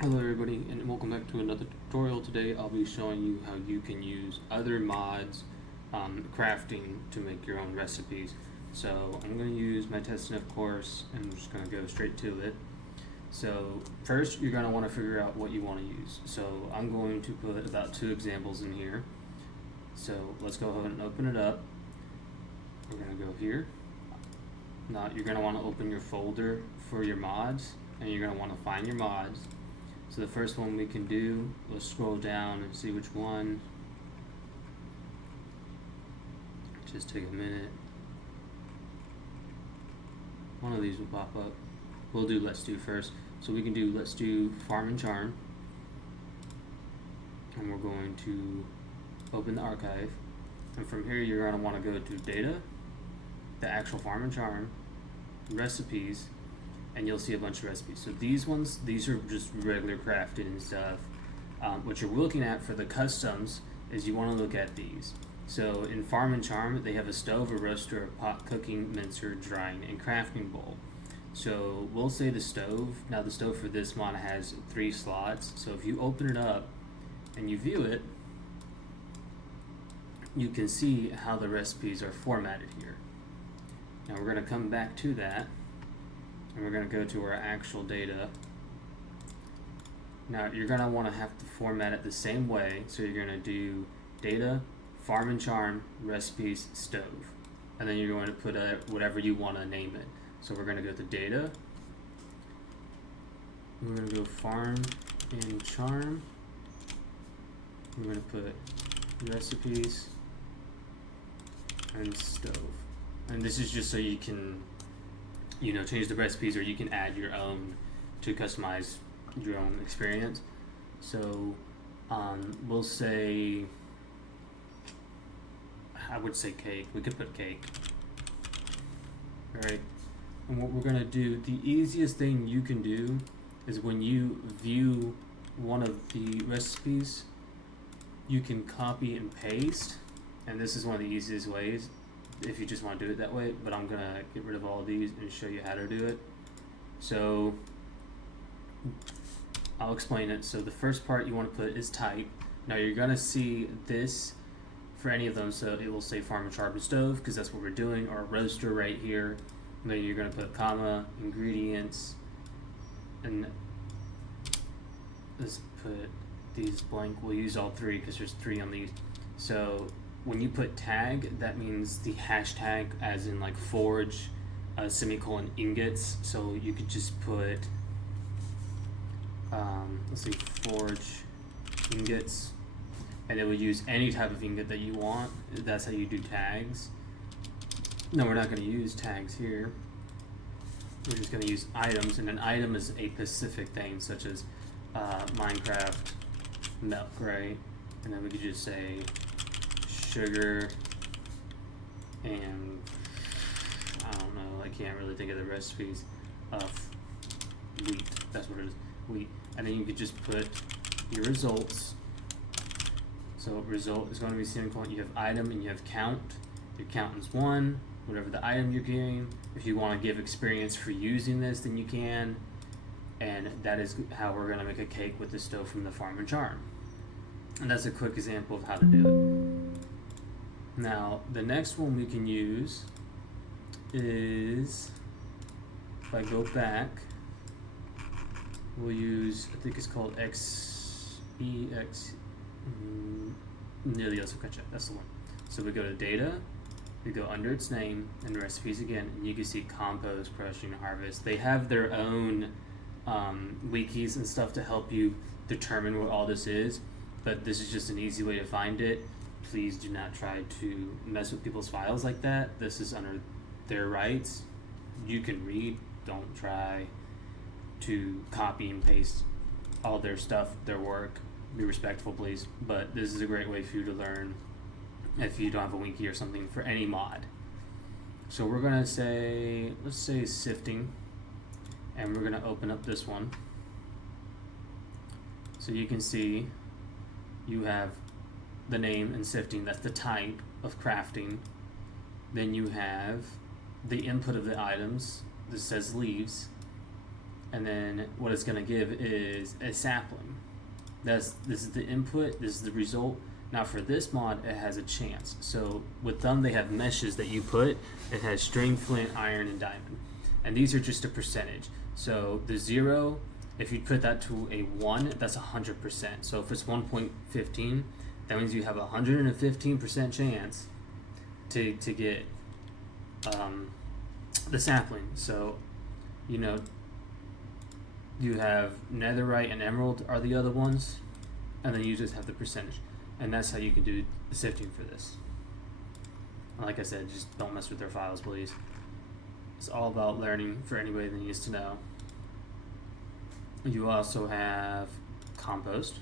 Hello everybody and welcome back to another tutorial. Today I'll be showing you how you can use other mods crafting to make your own recipes. So I'm going to use my testing of course and I'm just going to go straight to it. So first you're going to want to figure out what you want to use. So I'm going to put about 2 examples in here. So let's go ahead and open it up. We're going to go here. Now you're going to want to open your folder for your mods and you're going to want to find your mods. So the first one we can do, let's scroll down and see which one. Just take a minute. One of these will pop up. We'll do let's do first. So we can do let's do farm and charm. And we're going to open the archive. And from here you're going to want to go to data, the actual farm and charm, recipes, and you'll see a bunch of recipes. So these are just regular crafting and stuff. What you're looking at for the customs is you want to look at these. So in Farm and Charm, they have a stove, a roaster, a pot, cooking, mincer, drying, and crafting bowl. So we'll say the stove. Now the stove for this mod has 3 slots. So if you open it up and you view it, you can see how the recipes are formatted here. Now we're going to come back to that. And we're going to go to our actual data. Now you're going to want to have to format it the same way. So you're going to do data, farm and charm, recipes, stove. And then you're going to put whatever you want to name it. So we're going to go to data. We're going to go farm and charm. We're going to put recipes and stove. And this is just so you can change the recipes, or you can add your own to customize your own experience. So we'll say, I would say cake. We could put cake. Alright. And what we're going to do, the easiest thing you can do is when you view one of the recipes, you can copy and paste. And this is one of the easiest ways if you just want to do it that way, but I'm gonna get rid of all of these and show you how to do it. So I'll explain it. So the first part you want to put is type. Now you're gonna see this for any of them, so it will say farm and charm and stove because that's what we're doing, or a roaster right here. And then you're gonna put comma, ingredients, and let's put these blank. We'll use all 3 because there's 3 on these. So when you put tag, that means the hashtag, as in like forge, semicolon ingots. So you could just put, let's see, forge ingots, and it will use any type of ingot that you want. That's how you do tags. No, we're not going to use tags here. We're just going to use items, and an item is a specific thing, such as Minecraft milk, right? And then we could just say sugar and I don't know, I can't really think of the recipes of wheat. That's what it is, wheat. And then you could just put your results. So result is going to be semicolon. You have item and you have count. Your count is 1, whatever the item you're getting. If you want to give experience for using this, then you can. And that is how we're going to make a cake with the stove from the Farm and Charm. And that's a quick example of how to do it. Now, the next one we can use is, if I go back, we'll use, I think it's called XEX, nearly that's the one. So we go to data, we go under its name, and recipes again, and you can see compost, crushing, harvest. They have their own wikis and stuff to help you determine what all this is, but this is just an easy way to find it. Please do not try to mess with people's files like that. This is under their rights. You can read. Don't try to copy and paste all their stuff, their work. Be respectful, please. But this is a great way for you to learn if you don't have a wiki or something for any mod. So we're going to say, let's say sifting. And we're going to open up this one. So you can see you have the name and sifting, that's the type of crafting. Then you have the input of the items. This says leaves. and then what it's going to give is a sapling. This is the input, this is the result. Now for this mod, it has a chance. So with them, they have meshes that you put. It has string, flint, iron, and diamond. And these are just a percentage. So the 0, if you put that to a 1, that's 100%. So if it's 1.15, that means you have a 115% chance to get the sapling. So, you know, you have netherite and emerald are the other ones, and then you just have the percentage. And that's how you can do the sifting for this. Like I said, just don't mess with their files, please. It's all about learning for anybody that needs to know. You also have compost.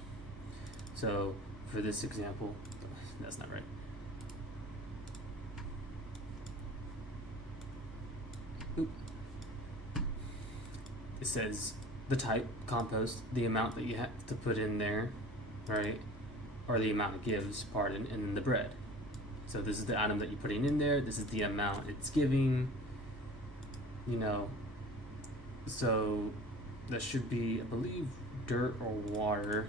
So for this example, that's not right. Oop. It says the type, compost, the amount that you have to put in there, right? Or the amount it gives, pardon, and then the bread. So this is the item that you're putting in there, this is the amount it's giving, you know. So that should be, I believe, dirt or water.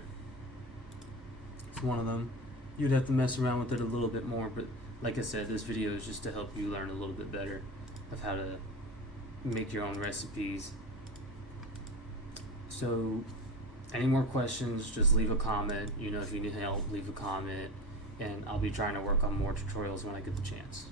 It's one of them. You'd have to mess around with it a little bit more, but like I said, this video is just to help you learn a little bit better of how to make your own recipes. So any more questions, just leave a comment. You know, if you need help, leave a comment, and I'll be trying to work on more tutorials when I get the chance.